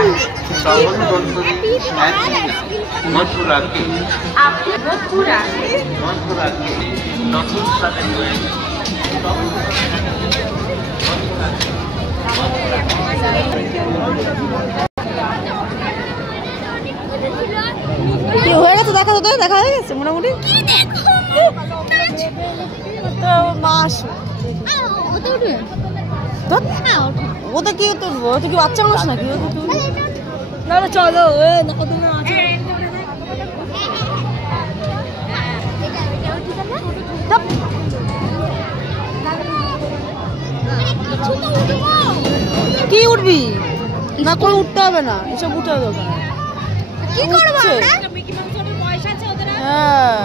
কি হয়ে গেছে দেখা তো দেখা হয়ে গেছে মোটামুটি মাস ওটা কি তুলবো ওটা কি বাচ্চা মানুষ নাকি না চলো কি উঠবি না করে উঠতে হবে না এসব উঠে দরকার কি করব আমরা হ্যাঁ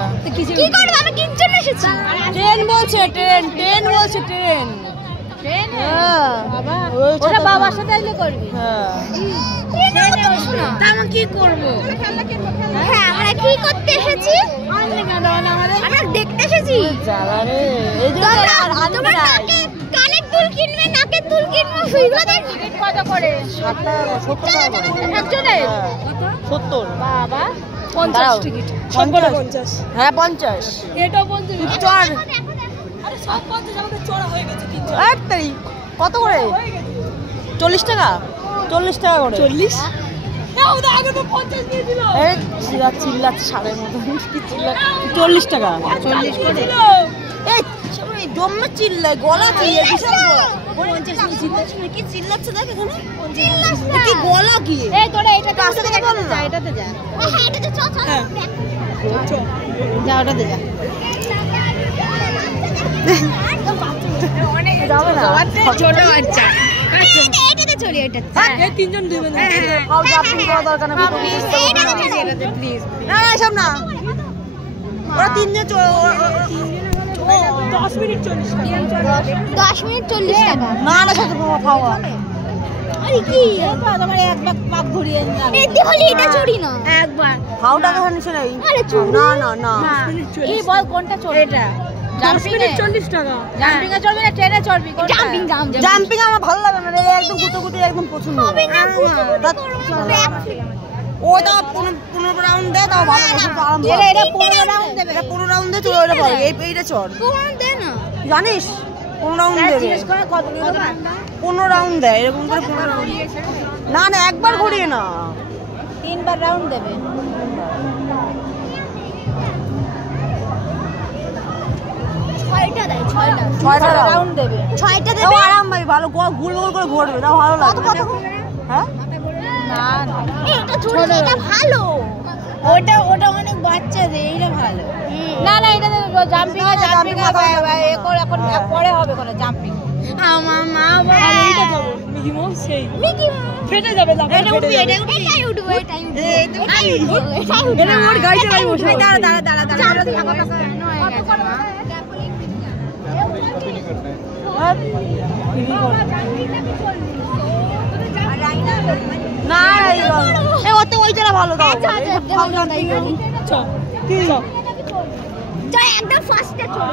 কি করব আমি কিনতে এসেছি ট্রেন বলছে ট্রেন বলছে ট্রেন হ্যাঁ বাবা ওটা বাবার সাথে আইলে করবি হ্যাঁ আমরা কি করব হ্যাঁ আমরা কি করতে এসেছি আমরা দেখতে এসেছি জ্বালা রে এই যে তোমার কানের দুল কিনবে নাকের দুল কিনবে সেইগুলো টিকিট কত করে 70 টাকা একজনের কত 70 বাবা 50 টিকিট সবগুলো 50 হ্যাঁ 50 এটাও 50 চল আরে সব 50 আমাদের চড়া হয়ে গেছে কি একটাই কত করে 40 টাকা 40 টাকা করে 40 ওটা আগে তো 50 দিয়ে দিল এই চিল্লাচ্ছে সারের মতো কি চিল্লা 40 টাকা 40 করে এই জম্মে চিল্লায় গলা চিল্লে বিশাল গলা 50 নিয়ে চিল্লাচ্ছে নাকি চিল্লাচ্ছে দেখ এখানে চিল্লাচ্ছে কি গলা কি এই তোরা এটাতে যা এটাতে যা হ্যাঁ এটাতে চল চল যা ওটাতে যা অনেক যাবে না ছোট বাচ্চা আচ্ছা এটাতে চলি এটা এই তিনজন দিবেন খাও জাম্পিং করা দরকার না এটাতে প্লিজ না না সব না ওরা তিনজন 10 মিনিট 40 টাকা 10 মিনিট 40 টাকা না না সাথে খাওয়া আরে কি তোমার একবার পাক ঘুরিয়ে না এতে বলি এটা চড়ি না একবার খাও টাকা নিছে নাই আরে না না না এই বল কোনটা চড়ি এটা জাম্পিং এ 40 টাকা জাম্পিং এ চড়বি না ট্রেনে চড়বি কোনটা জাম্পিং আমার ভালো লাগে না রে একদম গুতগুতি একদম পছন্দ হবে না ওটা 15 রাউন্ড দে তাও ভালো মতো আরাম করে এটা 15 রাউন্ড দেবে এটা 15 রাউন্ড দে তুই ওটা পাবি এইটা চড় 15 রাউন্ড দে না জানিস 15 রাউন্ড দেবে জিজ্ঞেস করে কত 15 রাউন্ড দেয় এরকম করে 15 রাউন্ড না না একবার ঘুরিয়ে না তিনবার রাউন্ড দেবে ছয়টা রাউন্ড দেবে 6টা দেবে আরাম ভাই ভালো গোল গোল করে ঘুরবে তাও ভালো লাগবে হ্যাঁ না না এটা ছোট এটা ভালো ওটা অনেক বাচ্চাদের এইটা ভালো না না এটা জাম্পিং এখন পরে হবে কোন জাম্পিং আমার মা বলে এইটা যাবে মিকি মাউস সেই মিকি ফেটে যাবে এটা উঠবে এটাই উঠবে এটা ওর গাইতে ভাই বসে দাঁড়া না ওই জায়গা ভালো একদম ফার্স্টে চল